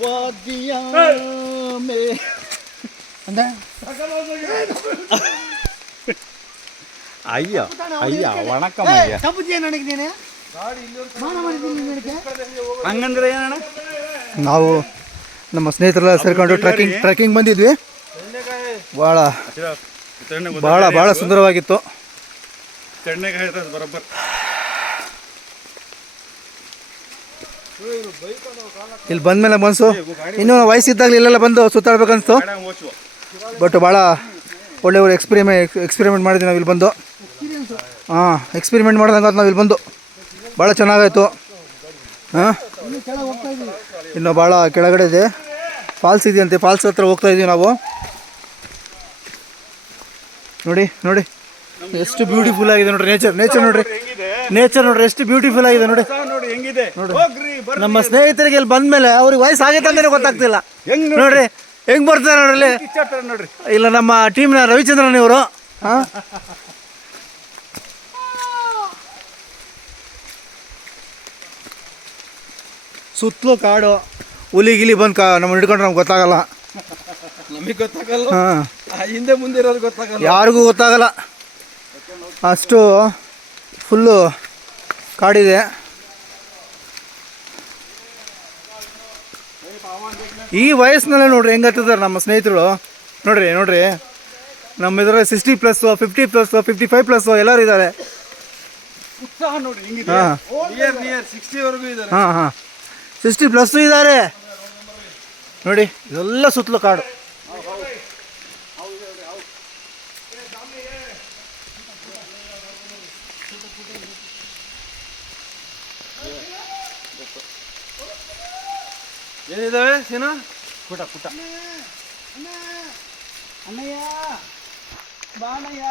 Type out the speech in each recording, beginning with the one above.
वादियां में ஐயா ஐயா வணக்கம் ஐயா. ತಪ್ಪು ನಿனைக்கிறೇನೆ ಹಂಗಂದ್ರೆ ಏನಣ್ಣ? ನಾವು ನಮ್ಮ ಸ್ನೇಹಿತರೆಲ್ಲ ಸೇರ್ಕೊಂಡು ಟ್ರೆಕ್ಕಿಂಗ್ ಬಂದಿದ್ವಿ. ಭಾಳ ಭಾಳ ಭಾಳ ಸುಂದರವಾಗಿತ್ತು. ಬರೋಬ್ಬರ್ ಇಲ್ಲಿ ಬಂದಮೇಲೆ ಮನಸ್ಸು ಇನ್ನೂ ವಯಸ್ಸಿದ್ದಾಗಲಿ ಇಲ್ಲೆಲ್ಲ ಬಂದು ಸುತ್ತಾಡ್ಬೇಕನ್ನಿಸ್ತು. ಬಟ್ ಭಾಳ ಒಳ್ಳೆಯವರು ಎಕ್ಸ್ಪೆರಿಮೆಂಟ್ ಮಾಡಿದ್ವಿ ನಾವು ಇಲ್ಲಿ ಬಂದು. ಹಾಂ, ಎಕ್ಸ್ಪೆರಿಮೆಂಟ್ ಮಾಡ್ದಂಗೆ ನಾವು ಇಲ್ಲಿ ಬಂದು ಭಾಳ ಚೆನ್ನಾಗಾಯಿತು. ಹಾಂ, ಇನ್ನು ಭಾಳ ಕೆಳಗಡೆ ಇದೆ, ಫಾಲ್ಸ್ ಇದೆಯಂತೆ. ಫಾಲ್ಸ್ ಹತ್ರ ಹೋಗ್ತಾಯಿದ್ದೀವಿ ನಾವು. ನೋಡಿ ನೋಡಿ ಎಷ್ಟು ಬ್ಯೂಟಿಫುಲ್ ಆಗಿದೆ ನೋಡ್ರಿ. ನೇಚರ್ ನೋಡ್ರಿ ಎಷ್ಟು ಬ್ಯೂಟಿಫುಲ್ ಆಗಿದೆ ನೋಡಿ. ನಮ್ಮ ಸ್ನೇಹಿತರಿಗೆ ಇಲ್ಲಿ ಬಂದ್ಮೇಲೆ ಅವ್ರಿಗೆ ವಯಸ್ಸು ಆಗೈತೆ ಅಂತಾನೆ ಗೊತ್ತಾಗ್ತಿಲ್ಲ. ನೋಡ್ರಿ ಹೆಂಗ್ ಬರ್ತಾರೆ ನೋಡ್ರಿ. ಇಲ್ಲ ನಮ್ಮ ಟೀಮ್ನ ರವಿಚಂದ್ರನ್ ಇವರು. ಹಾಂ, ಸುತ್ತಲೂ ಕಾಡು, ಹುಲಿ ಗಿಲಿ ಬಂದು ನಮ್ಮ ಹಿಡ್ಕೊಂಡ್ರೆ ನಮ್ಗೆ ಗೊತ್ತಾಗಲ್ಲ. ನಮಗೆ ಗೊತ್ತಾಗಲ್ಲ, ಹಾಂ, ಹಿಂದೆ ಮುಂದೆ ಇರೋದು ಗೊತ್ತಾಗಲ್ಲ, ಯಾರಿಗೂ ಗೊತ್ತಾಗಲ್ಲ. ಅಷ್ಟು ಫುಲ್ಲು ಕಾಡಿದೆ. ಈ ವಯಸ್ಸಿನಲ್ಲೇ ನೋಡ್ರಿ ಹೆಂಗತ್ತಿದ್ದಾರೆ ನಮ್ಮ ಸ್ನೇಹಿತರು. ನೋಡ್ರಿ ನಮ್ಮ ಇದರಲ್ಲಿ 60+, 50+, 55+ ಎಲ್ಲರೂ ಇದ್ದಾರೆ. ಹಾಂ, 60ವರೆಗೂ ಇದ್ದಾರೆ. ಹಾಂ 60+ ಇದ್ದಾರೆ ನೋಡಿ. ಇದೆಲ್ಲ ಸುತ್ತಲೂ ಕಾಡು. ಏನಿದಾವೆ ಸೀನಾ? ಪುಟ ಅಣ್ಣಯ್ಯ ಬಾಣಯ್ಯ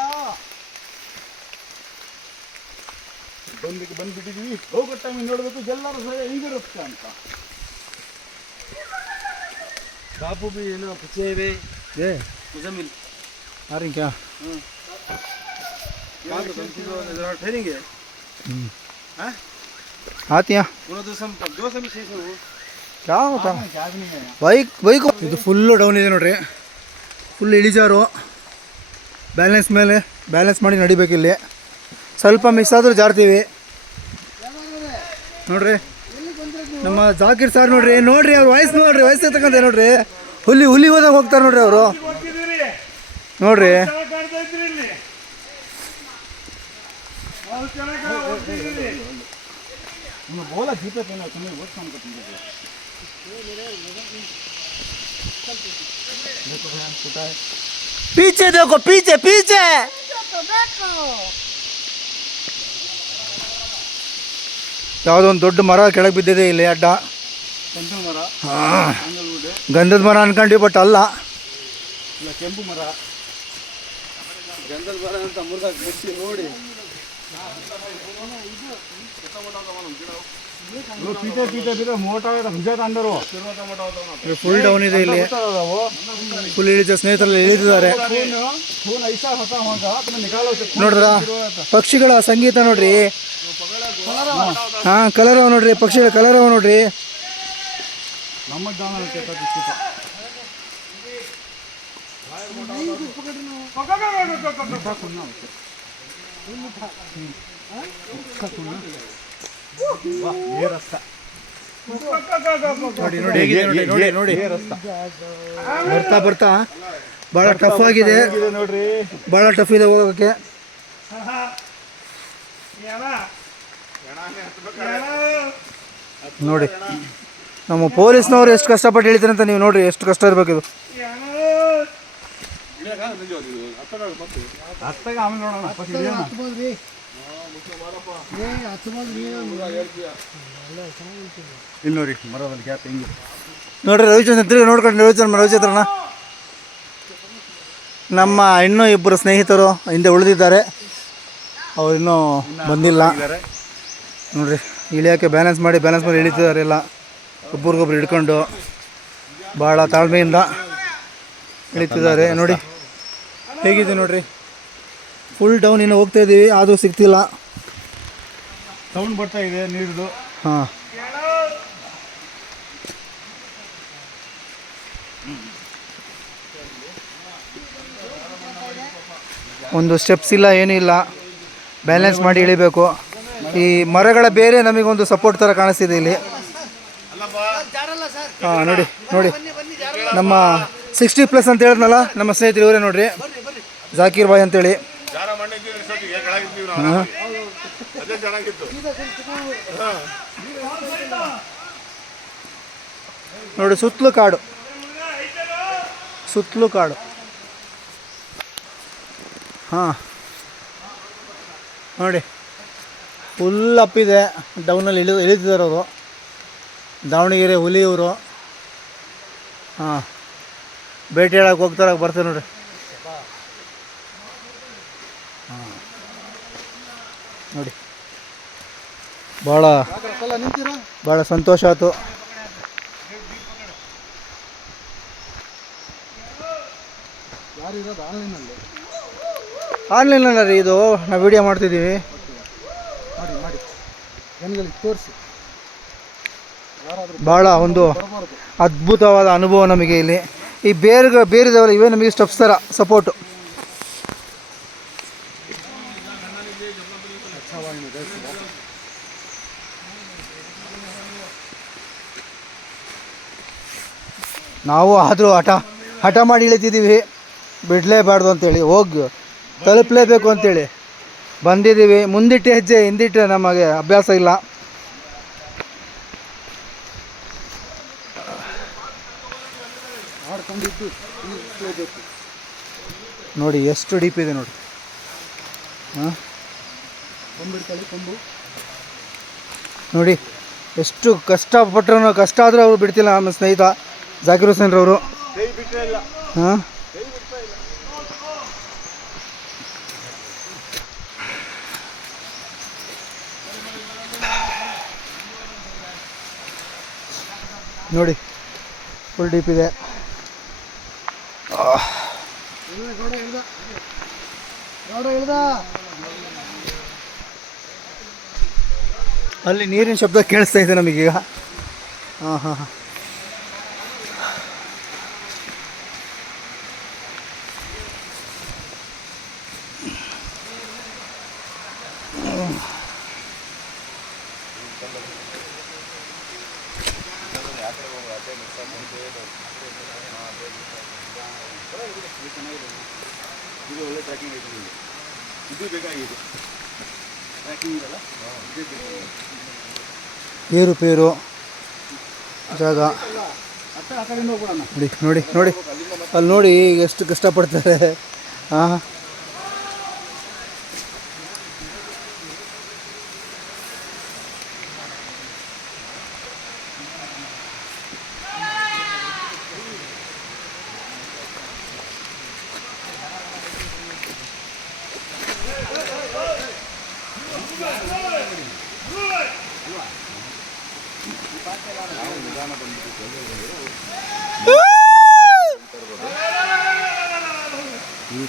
ಬಂದ್ಬಿಟ್ಟಿದೀವಿ. ಹೋಗೋ ಟೈಮ್ ನೋಡ್ಬೇಕು ಎಲ್ಲರೂ ಸಹ ಹೆಂಗಿರುತ್ತೆ ಅಂತ. बापू भी है ना पीछे वे ये मुजम्मिल आ रही क्या? यहाँ तो कंटिन्यू जरा ठहरेंगे। हाँ आती हैं दो सम शेष हो क्या होता ಬೈಕ್ ಇದು ಫುಲ್ಲು ಡೌನ್ ಇದೆ ನೋಡ್ರಿ. ಫುಲ್ ಇಳಿಜಾರು. ಬ್ಯಾಲೆನ್ಸ್ ಮಾಡಿ ನಡಿಬೇಕಿಲ್ಲಿ. ಸ್ವಲ್ಪ ಮಿಸ್ ಆದರೂ ಜಾರ್ತೀವಿ ನೋಡ್ರಿ. ನಮ್ಮ ಜಾಕೀರ್ ಸರ್ ನೋಡ್ರಿ ಅವ್ರ ವಯಸ್ಸು ತಕ್ಕಂತೆ ನೋಡ್ರಿ. ಹುಲಿ ಹೋದಾಗ ಹೋಗ್ತಾರೆ ನೋಡ್ರಿ ಅವರು. ನೋಡ್ರಿ पीछे देखो पीछे ಯಾವುದೋ ಒಂದು ದೊಡ್ಡ ಮರ ಕೆಳಗೆ ಬಿದ್ದಿದೆ ಇಲ್ಲಿ ಅಡ್ಡ. ಗಂಧದ ಮರ ಅನ್ಕೊಂಡ್ವಿ, ಬಟ್ ಅಲ್ಲ, ಕೆಂಪು ಮರ. ಗಂಧದ ಮರ ಅಂತ ಮುರಿದಾಕಿ ಬಿಡಿಸಿ ನೋಡಿ. ಫುಲ್ ಡೌನ್ ಇದೆ ಇಲ್ಲಿ. ಫುಲ್ ಇಳಿದ ಸ್ನೇಹಿತರಲ್ಲಿ ಇಳಿದಿದ್ದಾರೆ ನೋಡ್ರ. ಪಕ್ಷಿಗಳ ಸಂಗೀತ ನೋಡ್ರಿ. ಹಾಂ, ಕಲರವ ನೋಡ್ರಿ, ಪಕ್ಷಿಗಳ ಕಲರವ ನೋಡ್ರಿ. ನೋಡಿ ಬರ್ತಾ ಭಾಳ ಟಫ್ ಆಗಿದೆ ನೋಡ್ರಿ. ಭಾಳ ಟಫ್ ಇದೆ ಹೋಗೋಕ್ಕೆ. ನೋಡಿ ನಮ್ಮ ಪೊಲೀಸ್ನವ್ರು ಎಷ್ಟು ಕಷ್ಟಪಟ್ಟು ಹೇಳ್ತಾರೆ ಅಂತ ನೀವು ನೋಡ್ರಿ. ಎಷ್ಟು ಕಷ್ಟ ಇರಬೇಕಿದು. ಇಲ್ಲಿ ನೋಡಿ ಮರದಲ್ಲಿ ಗ್ಯಾಪ್ ಹೆಂಗಿದೆ ನೋಡ್ರಿ. ರವಿಚಂದ್ರನ್ ನೋಡ್ಕೊಂಡು ರವಿಚಂದ್ರನ ನಮ್ಮ ಇನ್ನೂ ಇಬ್ಬರು ಸ್ನೇಹಿತರು ಹಿಂದೆ ಉಳಿದಿದ್ದಾರೆ. ಅವ್ರು ಇನ್ನೂ ಬಂದಿಲ್ಲ ನೋಡಿರಿ. ಇಳಿಯೋಕ್ಕೆ ಬ್ಯಾಲೆನ್ಸ್ ಮಾಡಿ ಇಳಿತಿದ್ದಾರೆ ಎಲ್ಲ, ಒಬ್ರಿಗೊಬ್ರು ಹಿಡ್ಕೊಂಡು ಭಾಳ ತಾಳ್ಮೆಯಿಂದ ಇಳಿತಿದ್ದಾರೆ. ನೋಡಿ ಹೇಗಿದೆ ನೋಡಿರಿ, ಫುಲ್ ಡೌನ್ ಇನ್ನೂ ಹೋಗ್ತಾ ಇದ್ದೀವಿ, ಆದರೂ ಸಿಗ್ತಿಲ್ಲ. ಸೌಂಡ್ ಬರ್ತಾ ಇದೆ ನೀರ್ದು. ಹಾಂ, ಒಂದು ಸ್ಟೆಪ್ಸ್ ಇಲ್ಲ, ಏನೂ ಇಲ್ಲ, ಬ್ಯಾಲೆನ್ಸ್ ಮಾಡಿ ಇಳಿಬೇಕು. ಈ ಮರಗಳ ಬೇರೆ ನಮಗೊಂದು ಸಪೋರ್ಟ್ ಥರ ಕಾಣಿಸ್ತಿದೆ ಇಲ್ಲಿ. ಹಾಂ, ನೋಡಿ ನೋಡಿ, ನಮ್ಮ 60+ ಅಂತ ಹೇಳಿದ್ನಲ್ಲ ನಮ್ಮ ಸ್ನೇಹಿತರು ಇವರೇ ನೋಡ್ರಿ, ಜಾಕೀರ್ ಬಾಯ್ ಅಂತೇಳಿ. ನೋಡಿ ಸುತ್ತಲೂ ಕಾಡು. ಹಾಂ ನೋಡಿ, ಫುಲ್ ಅಪ್ಪಿದೆ, ಡೌನಲ್ಲಿ ಇಳಿತಿದ್ದಾರೆ ಅವರು. ದಾವಣಗೆರೆ ಹುಲಿ ಇವರು. ಹಾಂ, ಬೇಟೆ ಹೇಳಕ್ಕೆ ಬರ್ತಾರೆ ನೋಡಿರಿ. ಹಾಂ ನೋಡಿ, ಭಾಳ ಸಂತೋಷ ಆಯಿತು. ಆನ್ಲೈನಲ್ಲ ರೀ ಇದು, ನಾವು ವಿಡಿಯೋ ಮಾಡ್ತಿದ್ದೀವಿ. ಭಾಳ ಒಂದು ಅದ್ಭುತವಾದ ಅನುಭವ ನಮಗೆ ಇಲ್ಲಿ. ಈ ಬೇರಿದವಲ್ಲ, ಇವೇ ನಮಗೆ ಸ್ಟೆಪ್ಸ್ ಥರ ಸಪೋರ್ಟು. ನಾವು ಆದರೂ ಹಠ ಮಾಡಿ ಇಳಿತಿದ್ದೀವಿ, ಬಿಡಲೇಬಾರ್ದು ಅಂತೇಳಿ, ಹೋಗಿ ತಲುಪಲೇಬೇಕು ಅಂತೇಳಿ ಬಂದಿದ್ದೀವಿ. ಮುಂದಿಟ್ಟು ಹೆಜ್ಜೆ ಹಿಂದಿಟ್ಟು ನಮಗೆ ಅಭ್ಯಾಸ ಇಲ್ಲ. ನೋಡಿ ಎಷ್ಟು ಡೀಪ್ ಇದೆ ನೋಡಿ. ಹಾಂ, ನೋಡಿ ಎಷ್ಟು ಕಷ್ಟಪಟ್ಟರು, ಕಷ್ಟ ಆದರೂ ಅವರು ಬಿಡ್ತಿಲ್ಲ ನಮ್ಮ ಸ್ನೇಹಿತ ಜಾಕೀರ್ ಹುಸೇನ್ ರವರು. ಹಾಂ, ನೋಡಿ ಫುಲ್ ಡೀಪ್ ಇದೆ. ಅಲ್ಲಿ ನೀರಿನ ಶಬ್ದ ಕೇಳಿಸ್ತಾ ಇದೆ ನಮಗೀಗ. ಹಾಂ ಹಾಂ ಹಾಂ, ಇದು ಒಳ್ಳೆ ಟ್ರ್ಯಾಕಿಂಗ್ ಐತೆ. ಇದು ಬೇಕಾಗಿದೆ ಟ್ರ್ಯಾಕಿಂಗ್ ಇದಲ್ಲ, ಏರುಪೇರು ಜಾಗ ನೋಡಿ ನೋಡಿ ನೋಡಿ, ಅಲ್ಲಿ ನೋಡಿ ಎಷ್ಟು ಕಷ್ಟಪಡ್ತಾರೆ. ಹಾಂ,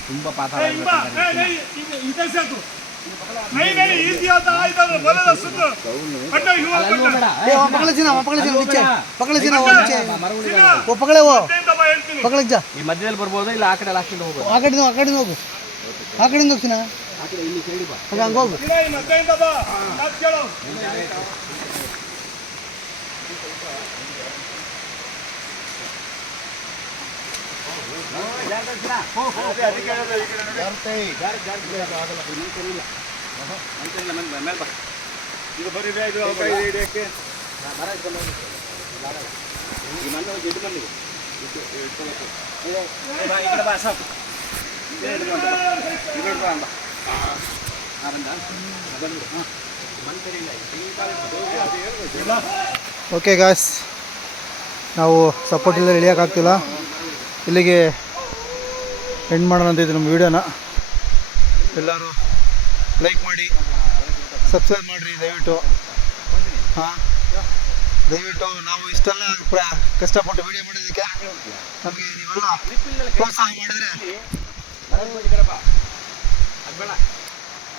ತುಂಬಾ ಪಾತಾಳ ಮಧ್ಯದಲ್ಲಿ ಬರ್ಬೋದು, ಇಲ್ಲ ಆ ಕಡೆ ಹಾಕಿಂದ ಹೋಗ್ಬೋದು. ಆ ಕಡೆಯಿಂದ ಹೋಗು, ಆ ಕಡೆಯಿಂದ ಹೋಗ್ತೀನ ಹಂಗೆ ಹೋಗು. ಓಕೆ ಗಾಯ್ಸ್, ನಾವು ಸಪೋರ್ಟ್ ಇಲ್ಲದೆ ಇಳಿಯೋಕ್ಕಾಗ್ತಿಲ್ಲ. ಇಲ್ಲಿಗೆ ಎಂಡ್ ಮಾಡೋಣ ಅಂತ ಇದ್ದೀವಿ ನಮ್ಮ ವೀಡಿಯೋನ. ಎಲ್ಲರೂ ಲೈಕ್ ಮಾಡಿ, ಸಬ್ಸ್ಕ್ರೈಬ್ ಮಾಡಿರಿ ದಯವಿಟ್ಟು. ಹಾಂ, ದಯವಿಟ್ಟು ನಾವು ಇಷ್ಟೆಲ್ಲ ಕಷ್ಟಪಟ್ಟು ವಿಡಿಯೋ ಮಾಡೋದಕ್ಕೆ ನಮಗೆ ನೀವೆಲ್ಲ ಪ್ರೋತ್ಸಾಹ ಮಾಡಿದರೆ